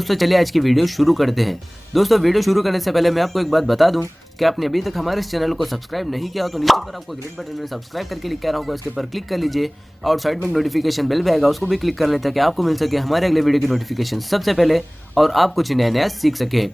दोस्तों चलिए आज की वीडियो शुरू करते हैं। दोस्तों वीडियो शुरू करने से पहले मैं आपको एक बात बता दूं कि आपने अभी तक हमारे इस चैनल को सब्सक्राइब नहीं किया हो तो नीचे पर आपको ग्रीन बटन में सब्सक्राइब करके लिखा रहा होगा, इसके ऊपर क्लिक कर लीजिए और साइड में नोटिफिकेशन बेल भी आएगा, उसको भी क्लिक कर लें ताकि आपको मिल सके हमारे अगले वीडियो की नोटिफिकेशन सबसे पहले और आप कुछ नया सीख सके।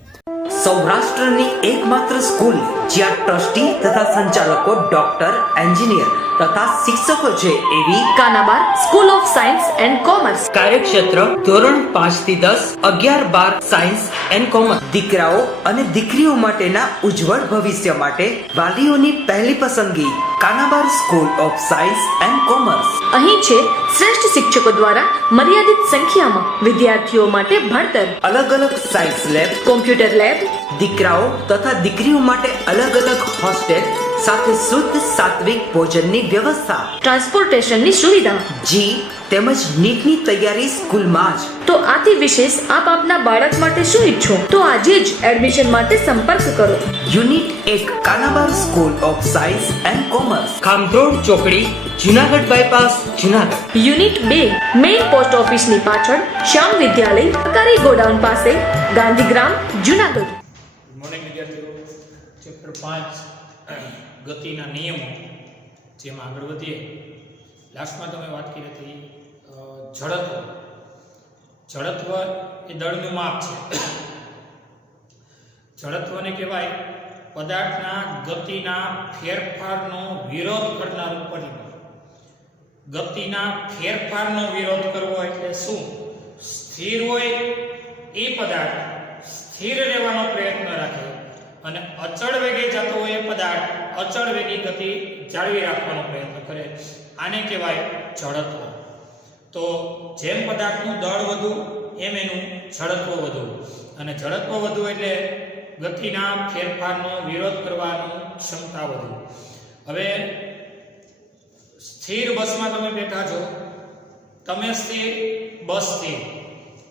સૌરાષ્ટ્રની એકમાત્ર સ્કૂલ જ્યાં ટ્રસ્ટી તથા સંચાલકો ડોક્ટર, એન્જિનિયર તથા શિક્ષકો છે એવી Kanabar school of science and commerce. કાર્યક્ષેત્ર ધોરણ 5 થી 10, 11-12 સાયન્સ એન્ડ કોમર્સ. દીકરાઓ અને દીકરીઓ માટેના ઉજ્જવળ ભવિષ્ય માટે વાલીઓની પહેલી પસંદગી Kanabar school of science and commerce. અહીં છે શ્રેષ્ઠ શિક્ષકો દ્વારા મર્યાદિત સંખ્યામાં વિદ્યાર્થીઓ માટે ભણતર, અલગ અલગ સાયન્સ લેબ, કોમ્પ્યુટર લેબ, દીકરાઓ તથા દીકરીઓ માટે અલગ અલગ હોસ્ટેલ સાથે શુદ્ધ સાત્વિક ભોજનની વ્યવસ્થા, ટ્રાન્સપોર્ટેશનની સુવિધા. જી તેમજ નીટની તૈયારી સ્કૂલમાં જ. તો આથી વિશેષ આપ આપના બાળક માટે શું ઈચ્છો તો આજે જ એડમિશન માટે સંપર્ક કરો. Unit 1 Kanabar school of science and commerce, Khamrod ચોકડી, Junagadh bypass, Junagadh. Unit 2 main post ઓફિસની પાછળ, શ્યામ વિદ્યાલય, સરકારી ગોડાઉન પાસે, ગાંધીગ્રામ, જુનાગઢ. મોર્નિંગ વિદ્યાર્થીઓ, ચેપ્ટર 5 ગતિના નિયમો જેમાં આગળ વધીએ. લાસ્ટમાં તમે વાત કરી હતી જડત્વ. જડત્વ એ દળનું માપ છે. જડત્વને કહેવાય પદાર્થના ગતિના ફેરફારનો વિરોધ કરનારું પરિબળ. ગતિના ફેરફારનો વિરોધ કરવો એટલે શું? સ્થિર હોય એ પદાર્થ સ્થિર રહેવાનો પ્રયત્ન રાખે અને અચળ વેગે જતો હોય એ પદાર્થ અચળ વેગી ગતિ જાળવી રાખવાનો પ્રયત્ન કરે. આને કહેવાય જડત્વ. તો જેમ પદાર્થનું દળ વધુ એમ એનું જડત્વ વધુ, અને જડત્વ વધુ એટલે ગતિના ફેરફારનો વિરોધ કરવાની ક્ષમતા વધુ. હવે સ્થિર બસમાં તમે બેઠા છો, તમે સ્થિર, બસ સ્થિર.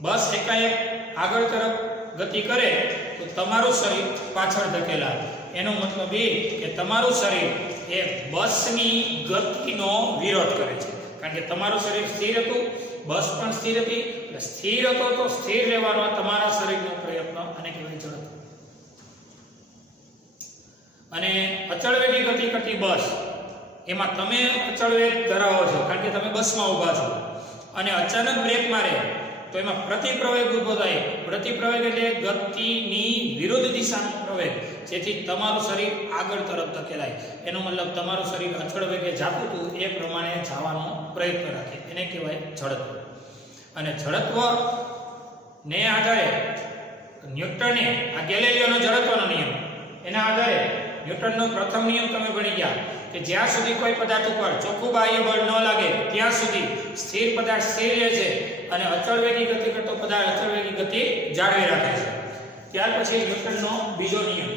બસ એકાએક આગળ તરફ ગતિ કરે તો તમારું શરીર પાછળ ધકેલાય. એનો મતલબ એ કે તમારું શરીર એ બસની ગતિનો વિરોધ કરે છે, કારણ કે તમારું શરીર સ્થિર હતું, બસ પણ સ્થિર હતી. એટલે સ્થિર હતો તો સ્થિર રહેવાનો તમારા શરીરનો પ્રયત્ન અને કહેવાય જડત્વ. અને અચળ વેગી ગતિ કરતી બસ, એમાં તમે અચળ વેગ ધરાવો છો કારણ કે તમે બસમાં ઊભા છો, અને અચાનક બ્રેક મારે તો એમાં પ્રતિપ્રવેગ ઉભો થાય. પ્રતિપ્રવેગ એટલે ગતિની વિરુદ્ધ દિશાનો પ્રવેગ, જેથી તમારું શરીર આગળ તરફ ધકેલાય. એનો મતલબ તમારું શરીર અચળ વેગે જાતું હતું એ પ્રમાણે જવાનો પ્રયત્ન રાખે, એને કહેવાય જડત્વ. અને જડત્વ ને આધારે ન્યૂટને આ ગેલિલિયોનો જડત્વનો નિયમ, એના આધારે ન્યૂટનનો પ્રથમ નિયમ તમે ભણી ગયા કે જ્યાં સુધી કોઈ પદાર્થ ઉપર ચોખ્ખું બાહ્ય બળ ન લાગે ત્યાં સુધી સ્થિર પદાર્થ સ્થિર રહે છે અને અચળ વેગી ગતિ કરતો પદાર્થ અચળ વેગી ગતિ જાળવી રાખે છે. ત્યાર પછી ન્યૂટનનો બીજો નિયમ,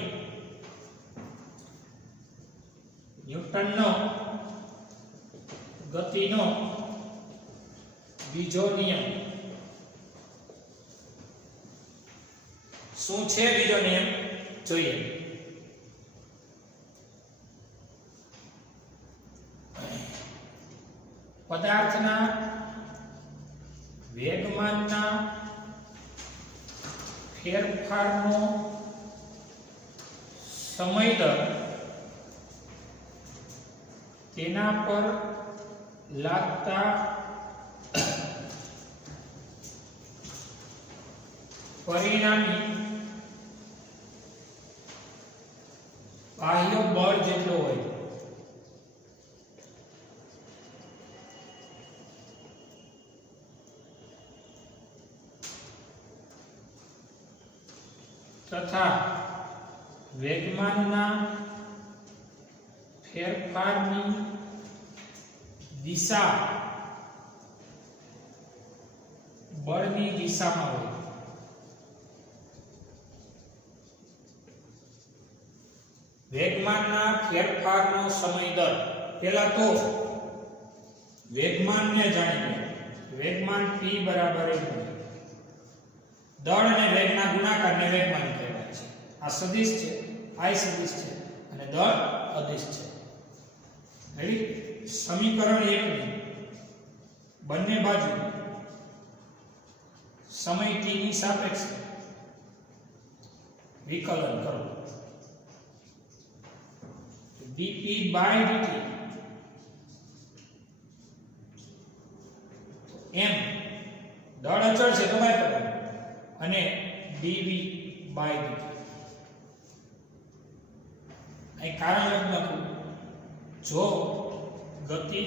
ન્યૂટનનો ગતિનો બીજો નિયમ. શું છે બીજો નિયમ જોઈએ. પદાર્થના વેગમાનના ફેરફારનો સમય દર તેના પર લાગતા પરિણામી બાહ્ય બળ જેટલો હોય. તથા વેગમાનના ફેરફારની દિશા બળની દિશામાં હોય. વેગમાનના ફેરફારનો સમય દર. પહેલા તો વેગમાનને જાણીએ. વેગમાન p બરાબર દળ અને વેગના ગુણાકારને વેગમાન કહેવાય છે. આ સદિશ છે, I સદિશ છે અને દળ અદિશ છે. રેડી? સમીકરણ 1 ની બંને બાજુ સમય t ની સાપેક્ષે વિકલન કરો dp બાય dt m દળ અચળ છે તો બાય કરો અને dv બાય dt અહીં કારણ લખું જો ગતિ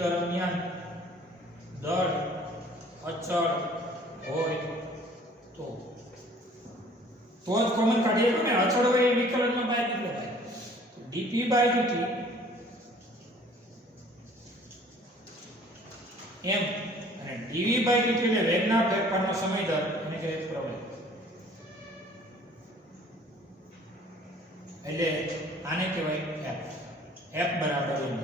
દરમિયાન દળ અચળ હોય તો જ કોમન કાઢીએ ને અચળ હોય એ વિકલનમાં બહાર નીકળે થાય dp by dt m અને dv by dt એટલે વેગના ફેરફારનો સમય દર અને કે પ્રવેગ એટલે આને કહેવાય f બરાબર m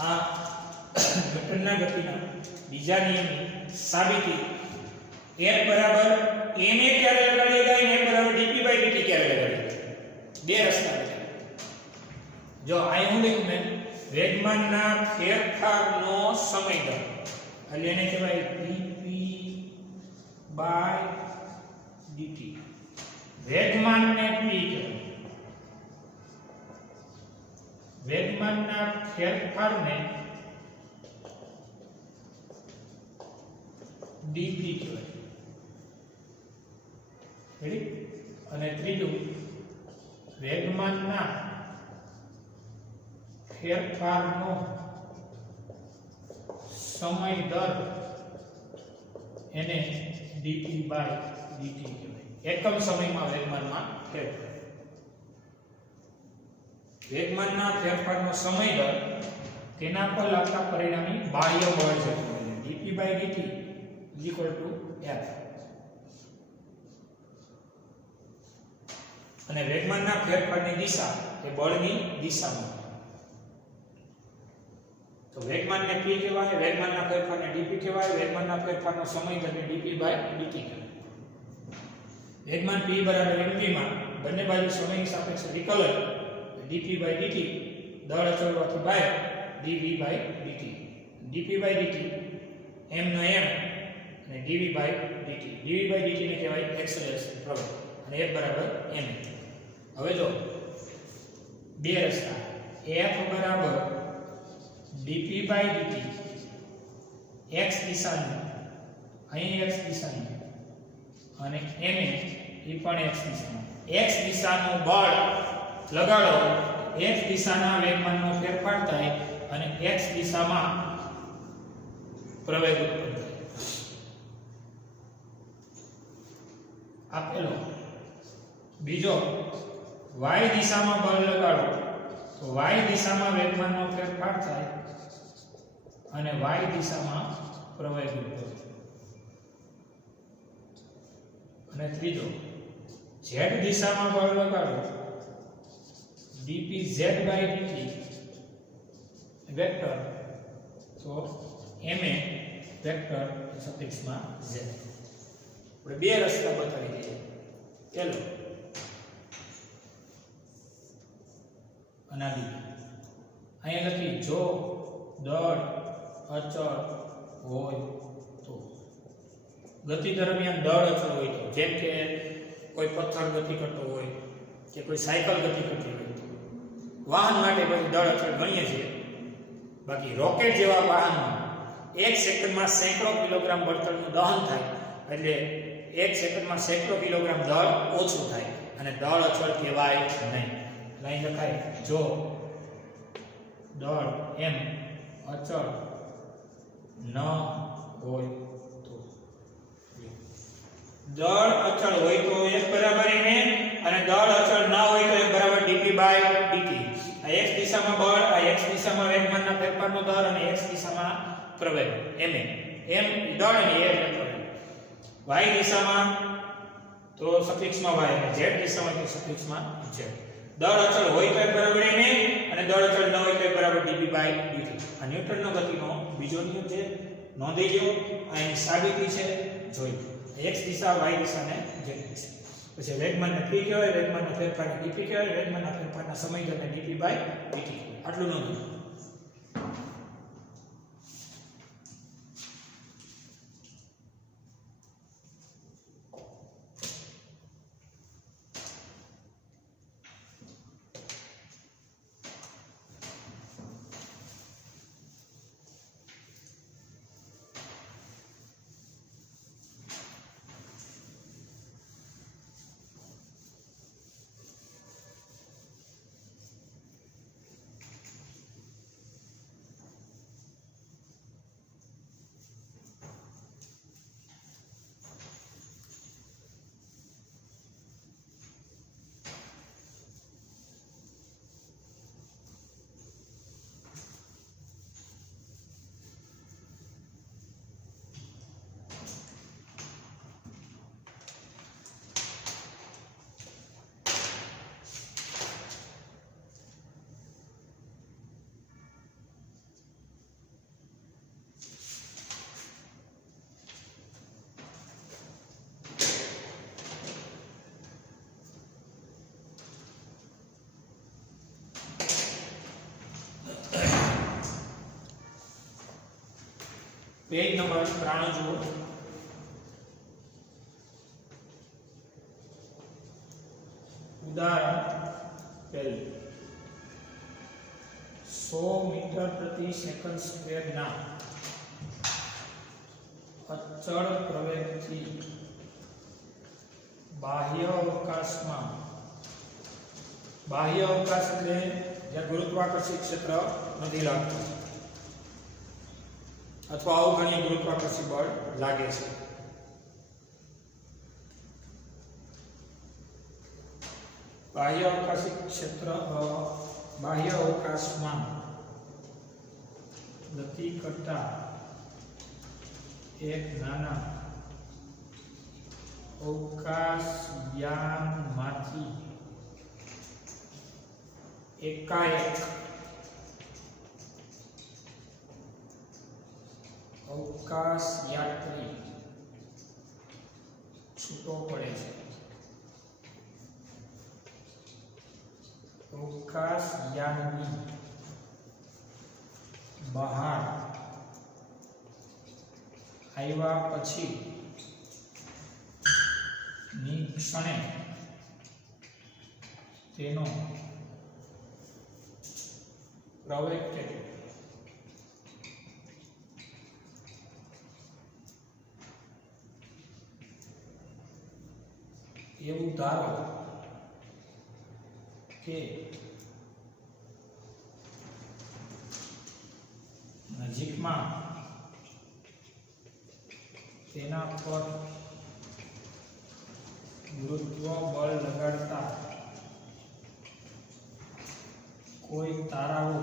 આ ન્યૂટનના ગતિના બીજા નિયમની સાબિતી f બરાબર ma ક્યારે લગાડીએ અને f બરાબર dp by dt ક્યારે લગાડીએ બે રસ્તા છે જો આ હું લખું મેં વેગમાનના ફેરફારનો સમય દર એટલે એને કહેવાય dp by dt વેગમાનને p કહેવાય વેગમાનના ફેરફારને dp કહેવાય રેડી અને ત્રીજું વેગમાનના ફેરફારનો સમય દર એને dp by dt કહેવાય એકમ સમયમાં વેગમાનમાં ફેરફાર વેગમાનના ફેરફારનો સમય દર તેના પર લાગતા પરિણામી બાહ્ય બળ છે dp by dt f અને વેગમાનના ફેરફારની દિશા એ બળની દિશામાં તો વેગમાનને p કહેવાય વેગમાનના ફેરફારને dp કહેવાય વેગમાનના ફેરફારનો સમય દર dp by dt કહેવાય વેગમાન p બરાબર mv માં બંને બાજુ સમયની સાપેક્ષે વિકલન dp by dt દળ અચળ હોવાથી by dv by dt dp by dt m નો m અને dv by dt ને કહેવાય એક્સેલરેશન પ્રવેગ અને f બરાબર m હવે જો બે રસ્તા f બરાબર dp by dt x દિશાની અહીં x દિશાની અને m એ પણ x દિશામાં x દિશાનું બળ લગાડો x દિશાના વેગમાનનો ફેરફાર થાય અને x દિશામાં પ્રવેગ ઉત્પન્ન થાય આપેલો બીજો y દિશામાં બળ લગાડો તો y દિશામાં વેગમાનનો ફેરફાર થાય અને y દિશામાં પ્રવેગ ઉત્પન્ન થાય અને ત્રીજો z દિશામાં બળ લગાડો dp z by dt vector તો ma વેક્ટર સફિક્સમાં z આપણે બે રસ્તા બતાવી દઈએ ચલો અનાદિ અહીંયા લખી જો દળ અચળ હોય તો ગતિ દરમિયાન દળ અચળ હોય તો જેમ કે કોઈ પથ્થર ગતિ કરતો હોય કે કોઈ સાયકલ ગતિ કરતી હોય વાહન માટે પછી દળ અચળ ગણીએ છીએ બાકી રોકેટ જેવા વાહનમાં 1 સેકન્ડમાં સેંકડો કિલોગ્રામ બળતણનું દહન થાય એટલે 1 સેકન્ડમાં સેંકડો કિલોગ્રામ દળ ઓછું થાય અને દળ અચળ કહેવાય નહીં અહીં લખાય જો દળ m અચળ ન હોય તો દળ અચળ હોય તો f બરાબર ma અને દળ અચળ ન હોય તો f બરાબર dp by dt આ x દિશામાં બળ આ x દિશામાં વેગમાનના ફેરફારનો દર અને x દિશામાં પ્રવેગ ma m દળ અને a એટલે પ્રવેગ y દિશામાં તો સફિક્સમાં y અને z દિશામાં તો સફિક્સમાં z દળ અચળ હોય તો f બરાબર ma અને દળ અચળ ન હોય તો f બરાબર dp by dt આ ન્યૂટનનો ગતિનો બીજો નિયમ છે નોંધી લો આ એની સાબિતી છે જોઈ x દિશા y દિશા અને z દિશા પછી વેગમાનને p કહેવાય, વેગમાનના ફેરફારને dp કહેવાય, વેગમાનના ફેરફારના સમયગાળાને dp/dt. આટલું નોંધ્યું. પેજ નંબર 93 જુઓ. ઉદાહરણ પહેલું 100 મીટર પ્રતિ સેકન્ડ સ્ક્વેરના અચળ પ્રવેગથી બાહ્ય અવકાશ એટલે જ્યાં ગુરુત્વાકર્ષિત ક્ષેત્ર નથી લાગતું અથવા અવગણીય ગુરુત્વાકર્ષી બળ લાગે છે. બાહ્ય અવકાશમાં ગતિ કરતા એક નાના અવકાશયાનમાંથી એકાએક અવકાશ યાત્રી છૂટો પડે છે. અવકાશયાનની બહાર આવ્યા પછી ની ક્ષણે તેનો પ્રવેગ કેટલો? એવું ધારો કે નજીકમાં તેના પર ગુરુત્વ બળ લગાડતા કોઈ તારાઓ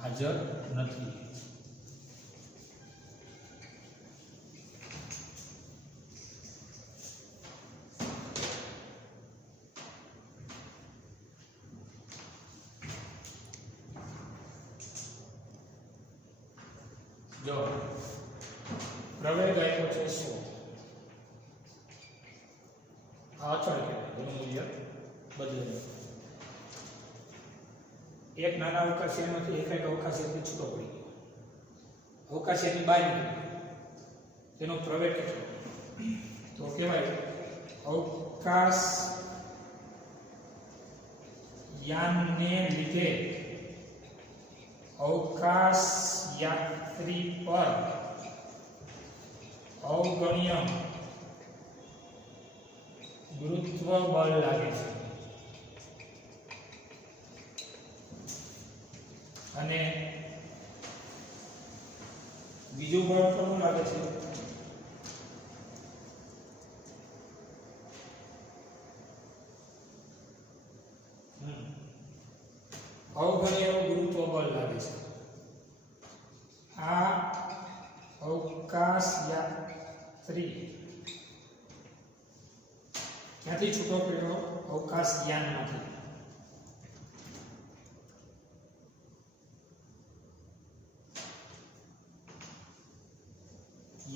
હાજર નથી. જો પ્રવેગ આપ્યો છે 100, આ અચળ કહેવાય, એનું મૂલ્ય બદલે નહીં. એક નાના અવકાશયાનમાંથી એક અવકાશયાનથી છૂટો પડી ગયો, અવકાશયાનની બહાર નીકળી, તેનો પ્રવેગ કેટલો? તો કહેવાય અવકાશયાનને લીધે અવકાશ યાત્રી પર અવગણ્ય ગુરુત્વ બળ લાગે છે અને બીજું બળ કોનું લાગે છે? અવગણ્ય ગુરુત્વ બળ લાગે છે. આ અવકાશ યાત્રી ક્યાંથી છૂટો પડ્યો? અવકાશયાનમાંથી.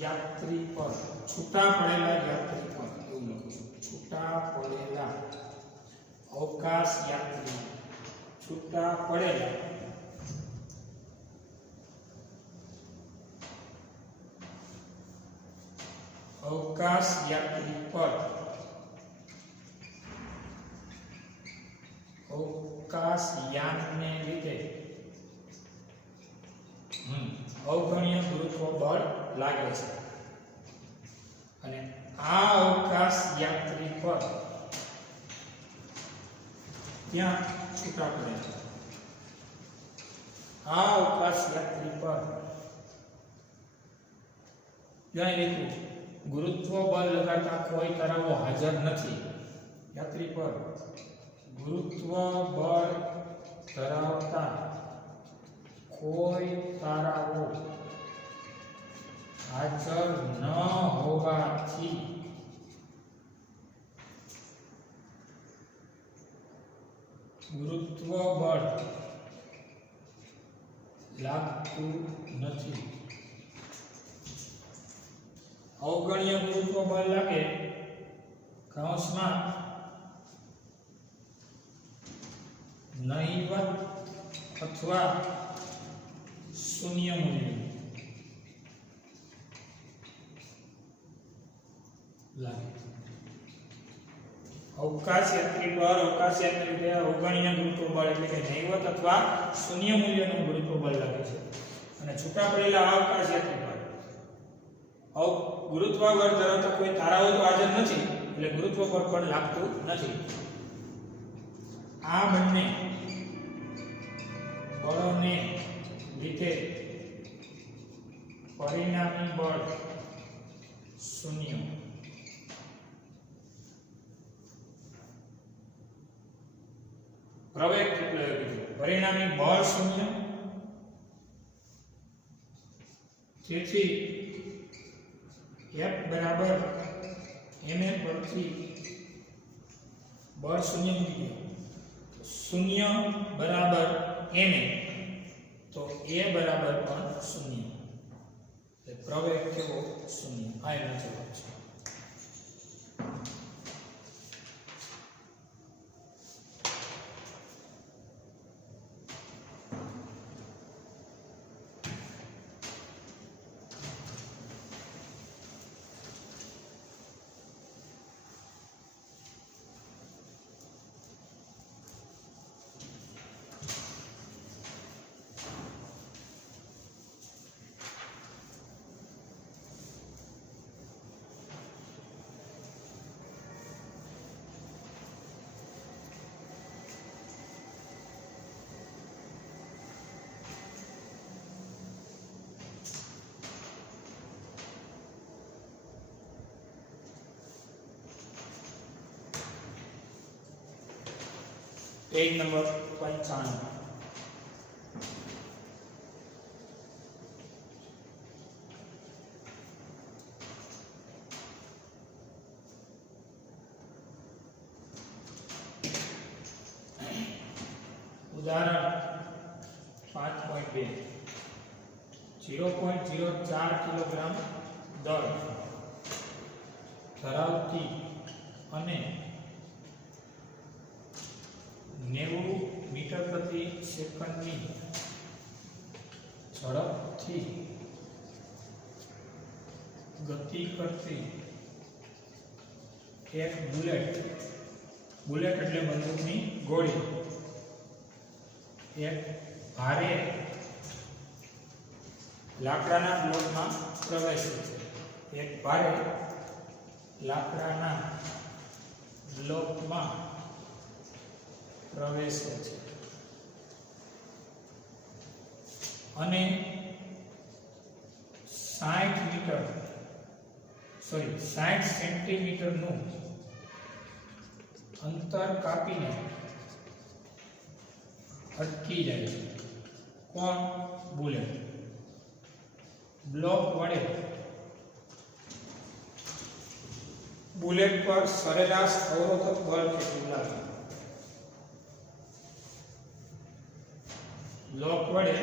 યાત્રી પર, છૂટા પડેલા યાત્રી પર એવું લખીશું. છૂટા પડેલા અવકાશ યાત્રી, છૂટા પડેલા અવકાશ યાત્રી પર, અવકાશ યાનને લીધે અવગણ્ય ગુરુત્વ બળ લાગે છે અને આ અવકાશ યાત્રી પર ત્યાં છૂટા પડે. આ અવકાશ યાત્રી પર ત્યાં લીધું ગુરુત્વ બળ લગાડતા કોઈ તરાવો હાજર નથી. યાત્રી પર ગુરુત્વ બળ ધરાવતા કોઈ તારાઓ હાજર ન હોવાથી ગુરુત્વ બળ લાગતું નથી. અવગણ્ય ગુરુત્વ બળ લાગે કૌંસમાં નહિવત અથવા શૂન્ય મૂલ્ય લાગે. અવકાશ યાત્રી પર અવકાશ યાત્રી લીધે અવગણ્ય ગુરુત્વ બળ એટલે કે નહિવત અથવા શૂન્ય મૂલ્યનું ગુરુત્વ બળ લાગે છે અને છૂટા પડેલા અવકાશ યાત્રી પર ગુરુત્વ બળ ધરાવતા કોઈ તારાઓ તો હાજર નથી એટલે ગુરુત્વ બળ પણ લાગતું નથી. આ બંને બળોને લીધે પરિણામી બળ શૂન્ય. પ્રવેગ કેટલો પરિણામી બળ શૂન્ય. તેથી F બરાબર ma પરથી બળ શૂન્ય મૂકી દો. શૂન્ય બરાબર ma તો a બરાબર પણ શૂન્ય. એટલે પ્રવેગ કેવો શૂન્ય. આ એનો જવાબ છે. Page number 95. उदाहरण 5.2 0.04 किलोग्राम दर धरावती અને 90 मीटर प्रति सेकंडनी झड़पथी गति करती एक बुलेट એટલે બંદૂકની ગોળી એક ભારે લાકડાના બ્લોકમાં પ્રવેશે છે. એક ભારે લાકડાના બ્લોકમાં પ્રવેશે છે અને 60 સેન્ટીમીટરનું અંતર કાપીને અટકી જાય છે. કોણ? બુલેટ. બ્લોક વડે बुलेट पर सरेराश अवरोधक बल કેટલું લાગે? ब्लॉक वडे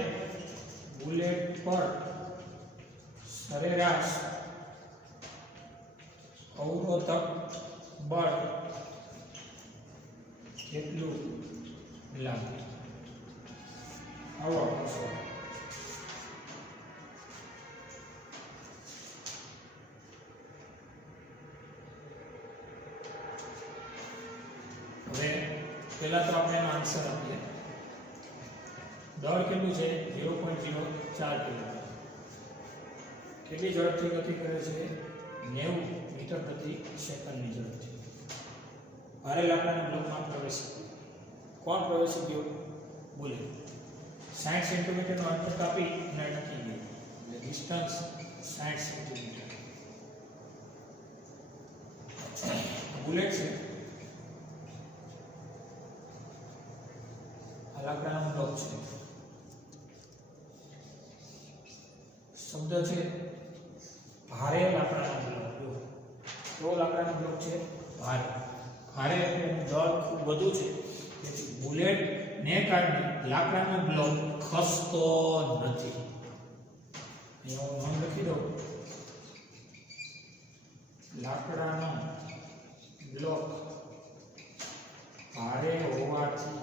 बुलेट पर सरेराश અવરોધક બળ કેટલું લાગે આવો પ્રશ્ન. હવે પહેલા તો આપણે એનો આન્સર આપીએ. દળ કેટલું છે 0.04 કિલોમીટર. કેટલી ઝડપથી ગતિ કરે છે 90 મીટર પ્રતિ સેકન્ડની ઝડપથી. ભારે લાકડાના બ્લોકમાં પ્રવેશી કોણ પ્રવેશી ગયો બોલે 60 સેન્ટીમીટરનું અંતર કાપી અને અટકી ગયું એટલે ડિસ્ટન્સ 60 સેન્ટીમીટર. બુલેટ છે આ લાકડાનો બ્લોક છે. શબ્દ છે ભારે લાકડાનો બ્લોક. કેવો લાકડાનો બ્લોક છે ભારે. ભારે એટલે એનું દળ ખૂબ વધુ છે તેથી બુલેટ ને કારણે લાકડાનો બ્લોક ખસતો નથી. અહીંયા હું નામ લખી દઉં. લાકડાનો બ્લોક ભારે હોવાથી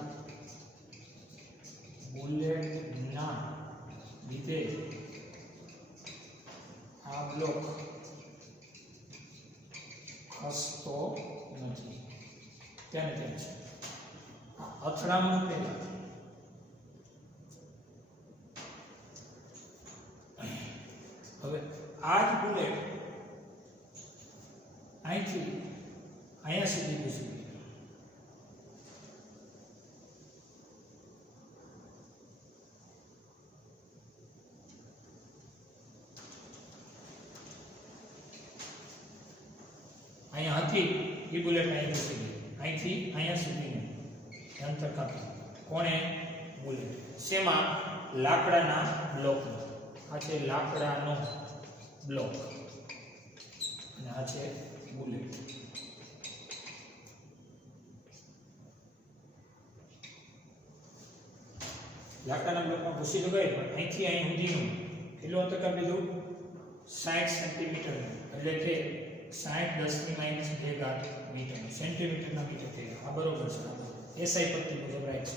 બુલેટના લીધે આ બ્લોક ખસતો નથી. તેમ છે આ અથડામણ પહેલા હવે આ જ બુલેટ અહીંથી અહીંયા સુધી ઘૂસી ગઈ. અહીંયા હતી એ બુલેટ અહીં ઘૂસી ગઈ. અહીંથી અહીંયા સુધીનું અંતર કાપી કોણે બુલેટ. શેમાં લાકડાના બ્લોકમાં. આ છે લાકડાનો બ્લોક અને આ છે બુલેટ. લાકડાના બ્લોકમાં ઘૂસી તો ગઈ પણ અહીંથી અહીં સુધીનું કેટલું અંતર કાપી દીધું 60 સેન્ટીમીટર એટલે કે 60 10 ની -2 ઘાત મીટર સેન્ટીમીટરના મીટર થઈ ગયા. આ બરોબર છે. એસઆઈ પદ્ધતિ મુજબ રાઈટ છે.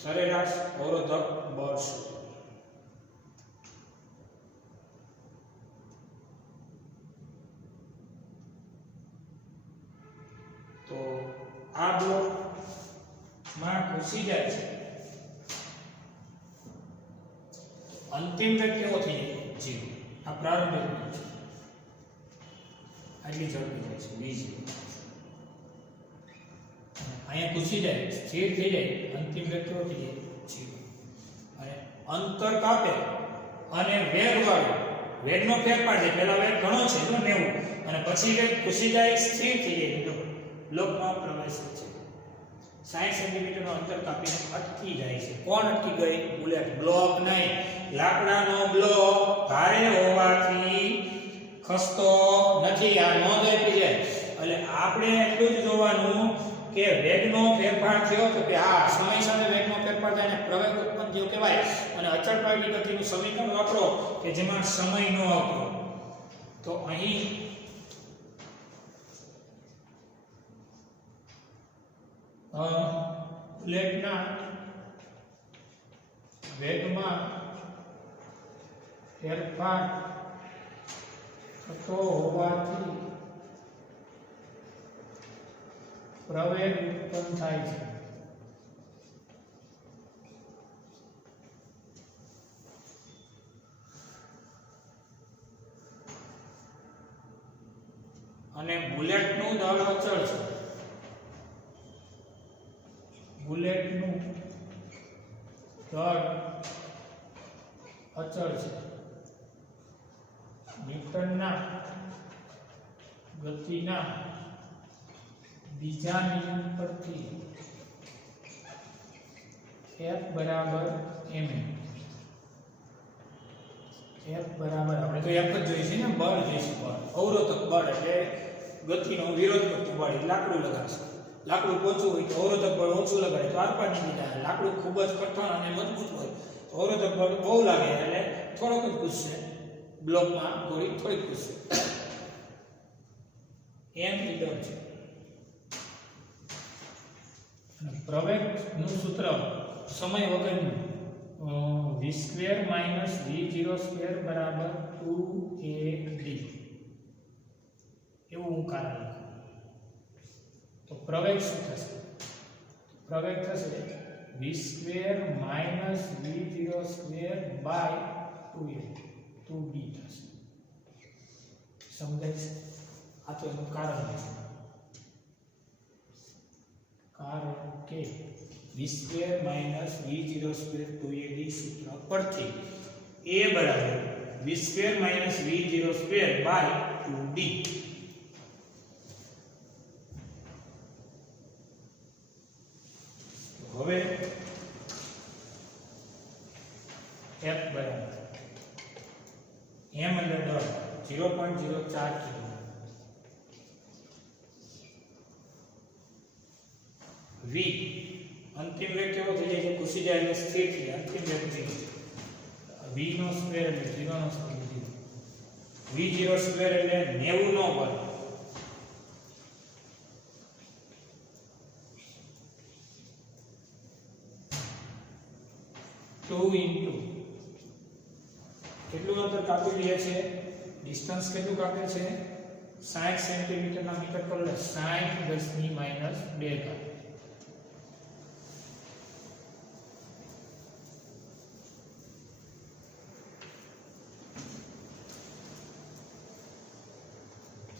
સરેરાશ અવરોધક બળ શું? તો આ બ્લોક માં ઘૂસી જાય છે અંતિમ વેગ કેવો થઈ જાય 0. આ પ્રારંભિક વેગ છે. આટલી ઝડપી જાય છે v0. અહીંયા ઘૂસી જાય સ્થિર થઈ જાય અંતિમ વેગ કેવો થઈ જાય 0. અને અંતર કાપે અને વેગ વાળો વેગનો ફેરફાર છે. પહેલા વેગ ઘણો છે 90 અને પછી વેગ ઘૂસી જાય સ્થિર થઈ જાય તો બ્લોકમાં પ્રવેશે છે. 60 સેન્ટીમીટરનું અંતર કાપીને અટકી જાય છે. કોણ અટકી ગઈ? બુલેટ. બ્લોક નહીં, લાકડાનો બ્લોક ભારે હોવાથી ખસતો નથી. આ નોંધ આપી છે. એટલે આપણે એટલું જ જોવાનું કે વેગનો ફેરફાર થયો તો કે આ સમય સાથે વેગનો ફેરફાર થાય અને પ્રવેગ ઉત્પન્ન થયો કહેવાય. અને અચળ પાયવી ગતિનું સમીકરણ વાપરો કે જેમાં સમય ન વાપરો. તો અહીં બુલેટના વેગમાં ફેરફાર થતો હોવાથી પ્રવેગ ઉત્પન્ન થાય છે. અને બુલેટનું દળ અચળ છે. બુલેટનું દળ અચળ છે. ન્યૂટનના ગતિના બીજા નિયમ પરથી F બરાબર ma. F બરાબર આપણે તો F જ જોઈશે ને, બળ જોઈશે. બળ અવરોધક બળ એટલે ગતિનો વિરોધ કરતું બળ. લાકડું લગાડશે, લાકડું ઓછું હોય તો અવરોધક બળ ઓછું લગાડે તો આરપાર નીકળી જાય. લાકડું ખૂબ જ કઠણ અને મજબૂત હોય તો અવરોધક બળ બહુ લાગે એટલે થોડોક જ ઘૂસશે. બ્લોકમાં દોરી થોડી પૂછશે એમ મીટર છે અને પ્રવેગનું સૂત્ર સમય વગરનું v² - v02 બરાબર 2ad એવું હું કારણ લખું તો પ્રવેગ શું થશે પ્રવેગ થશે v² - v02 બાય 2d થશે સમજાય છે આ તો એનું કારણ છે કારણ કે v² - v02 2ad સૂત્ર પરથી a બરાબર v² - v02 બાય 2d હવે f બરાબર m એટલે 0.04 કિલો v અંતિમ વેગ કેવો થઈ જાય છે ખુશી જાય એટલે સ્થિર થઈ જાય અંતિમ વેગ 0 v નો સ્ક્વેર એટલે 0 નો સ્ક્વેર 0 v0 સ્ક્વેર એટલે 90 નો વર્ગ કેટલું અંતર કાપી લે છે ડિસ્ટન્સ કેટલું કાપે છે 60 સેન્ટીમીટર ના મીટર પર 60 10 ની -2 કાપે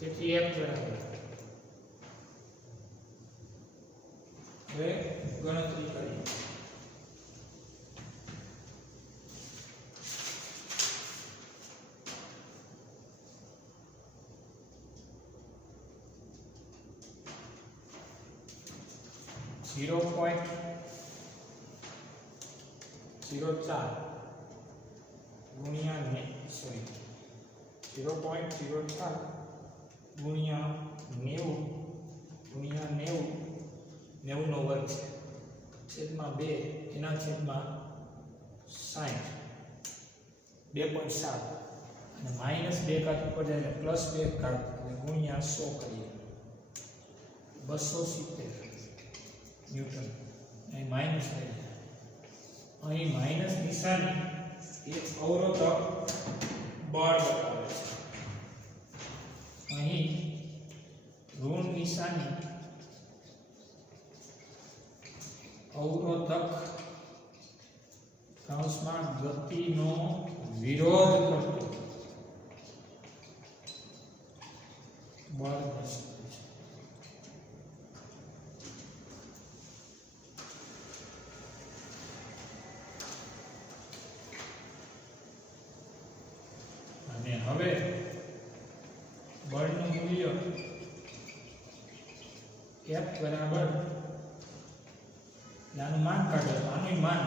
તેથી f બરાબર હવે ગણતરી કરીએ .04 ગુણ્યા 0.04 ગુણ્યા 90 ગુણ્યા 90 નો વર્ગ છે છેદમાં 2 એના છેદમાં 60 2.7 અને -2 કાઢ ઉપર જાય એટલે +2 કાઢ એટલે ગુણ્યા 100 કરીએ 270 ન્યૂટન અહીં માઈનસ થઈ જાય અહીં માઈનસ નિશાની એક અવરોધક બળ બતાવે છે અહીં ઋણ નિશાની અવરોધક કૌંસમાં ગતિનો વિરોધ કરતો બળ દર્શાવે છે અને હવે બળનું મૂલ્ય f બરાબર આનું માન કાઢો આનું માન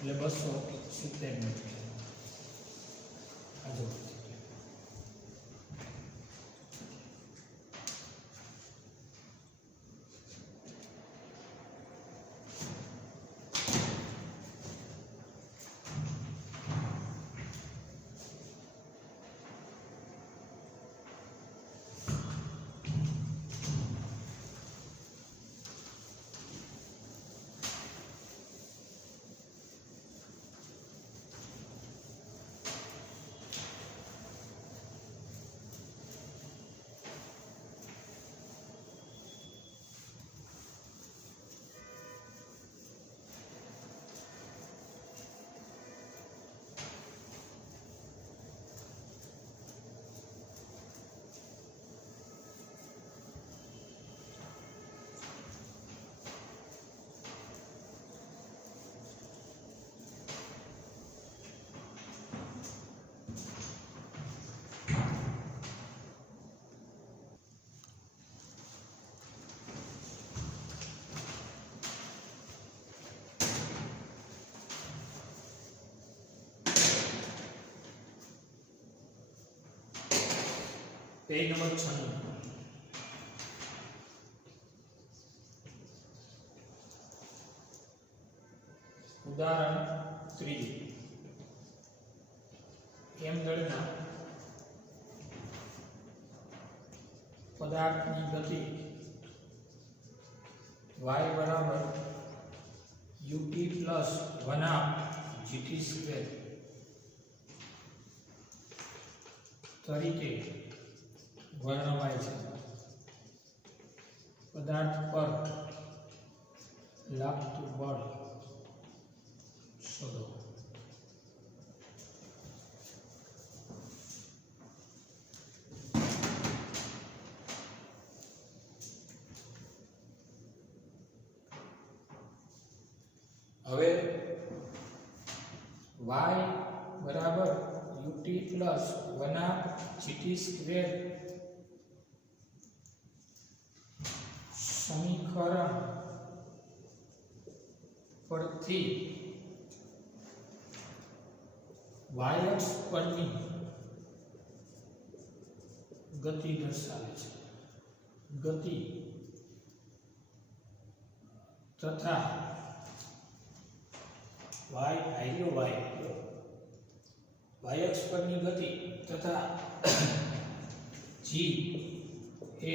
એટલે 270 મીટર આ જો પેજ નંબર 96 ઉદાહરણ 3 એમ દળના પદાર્થની ગતિ y બરાબર ut પ્લસ 1/2 gt સ્ક્વેર તરીકે વર્ણવાય છે. પદાર્થ પર લાગતું બળ શોધો. હવે y બરાબર ut પ્લસ 1/2 gt સ્ક્વેર સમીકરણ પરથી y અક્ષ પરની ગતિ દર્શાવે છે. ગતિ તથા y અક્ષ પરની ગતિ તથા g એ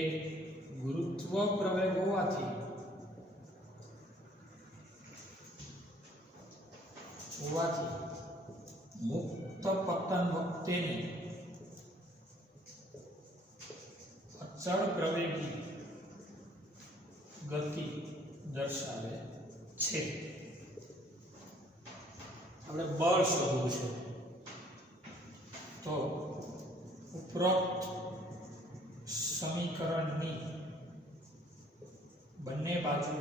ગુરુત્વ પ્રવેગ હોવાથી મુક્ત પતન વખતેની અચળ પ્રવેગી ગતિ દર્શાવે છે. આપણે બળ શોધવું છે તો ઉપરોક્ત સમીકરણની બંને બાજુ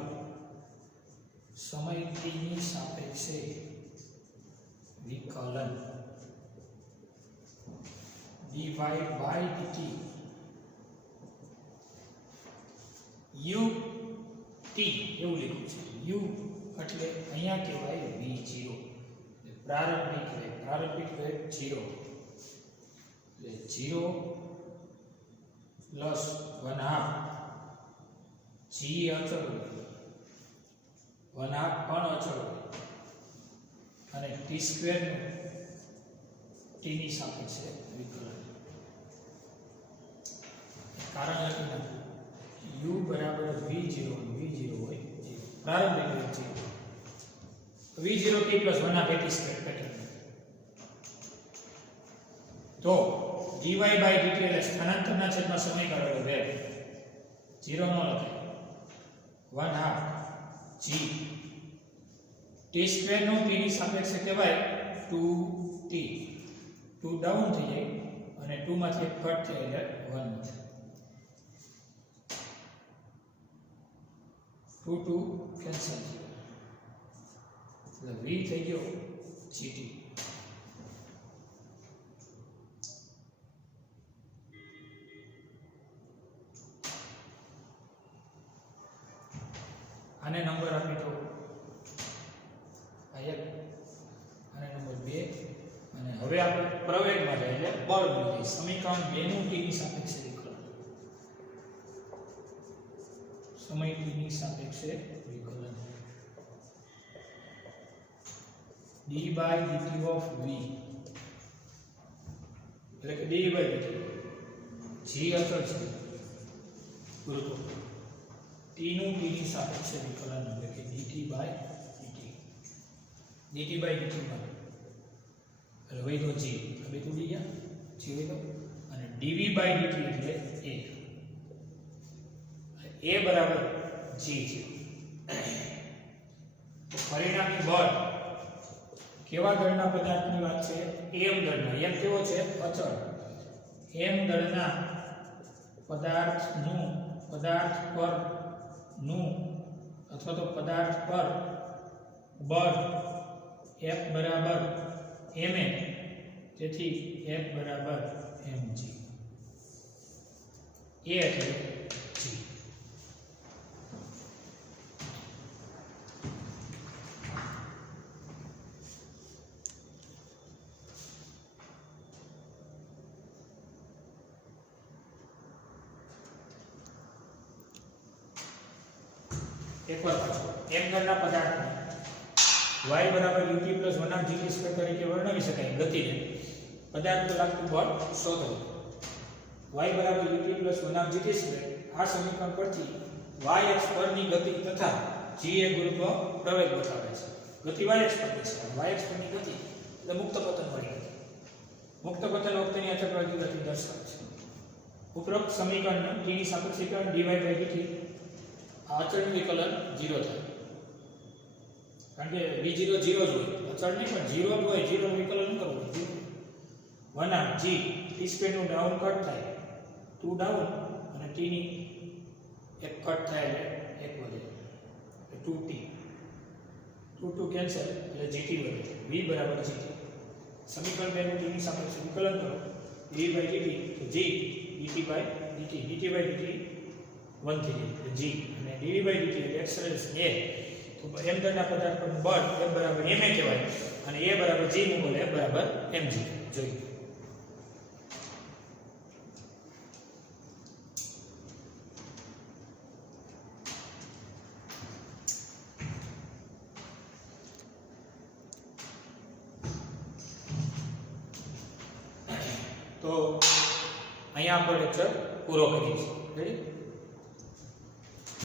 સમય t ની સાપેક્ષે વિકલન dy by dt ut એવું લખ્યું છે. u એટલે અહીંયા કહેવાય v0 પ્રારંભિક વેગ 0 એટલે 0 પ્લસ 1/2 g અચળ 1/2 પણ અચળ અને t સ્ક્વેર t ની સાપેક્ષે વિકલન. કારણ લખી નાખ્યું u બરાબર v0 હોય પ્રારંભિક વેગ 0 v0 t plus 1/2 t square તો dy by dt એટલે સ્થાનાંતરના છેદમાં સમય કાઢેલો વેગ 0 નો લખાય 1/2 g t સ્ક્વેર નો t ની સાપેક્ષે કહેવાય 2t 2 ડાઉન થઈ જાય અને 2 માંથી 1 કટ થાય એટલે 1 મળે. 2 કેન્સલ થઈ એટલે v થઈ ગયો gt. આને નંબર આપી દો આ 1 અને નંબર 2 અને હવે આપણે પ્રવેગમાં જાય એટલે બળ મેળવીએ. સમીકરણ 2 નું t ની સાપેક્ષે વિકલન સમય t ની સાપેક્ષે વિકલન d by dt of v એટલે કે d by dt g અચળ છે ગુરુત્વ t નું t ની સાપેક્ષે વિકલન એટલે કે dt by dt માં એટલે વહી તો g હવે તો ડી ગયા g વહી તો અને dv by dt એટલે a બરાબર g છે. પરિણામી બળ કેવા દળના પદાર્થની વાત છે? m દળના. m કેવો છે? અચળ. m દળના પદાર્થ પર અથવા તો પદાર્થ પર બળ F બરાબર ma, તેથી F બરાબર mg. a એટલે g. એક વાર m દળના પદાર્થને y બરાબર ut પ્લસ 1/g સ્ક્વેર તરીકે વર્ણવી શકાય. ગતિને પદાર્થ પર લાગતું બળ શોધો. y બરાબર ut પ્લસ 1/g સ્ક્વેર આ સમીકરણ પરથી y અક્ષ પરની ગતિ તથા g એ ગુરુત્વ પ્રવેગ બતાવે છે. ગતિ y અક્ષ પરની છે. y અક્ષ પરની ગતિ એટલે મુક્ત પતન વાળી ગતિ. મુક્ત પતન વખતેની અચળવાતી ગતિ દર્શાવે છે. ઉપરોક્ત સમીકરણ t ની સાપેક્ષે dy/dt આ અચળનું વિકલન 0 થાય. કારણ કે v0 0 જ હોય. અચળ નહીં પણ 0 જ હોય. 0 નું વિકલન ન કરવું હોય. 1 g t સ્ક્વેર નું ડાઉન કટ થાય 2 ડાઉન અને t ની એક કટ થાય એટલે 1 વધે એટલે 2t 2 કેન્સલ એટલે gt વધે v બરાબર gt. સમીકરણ 2 નું t ની સાપેક્ષે વિકલન કરો v/dt તો g dt/dt dt/dt 1 થઈ જાય એટલે g અને dv/dt એટલે એક્સેલરેશન a. તો m દળના પદાર્થ પરનું બળ F બરાબર ma કહેવાય અને a બરાબર g નું બળ F બરાબર mg. જોઈએ તો અહીંયા આપણો લેક્ચર પૂરો કરીએ છીએ. રેડી?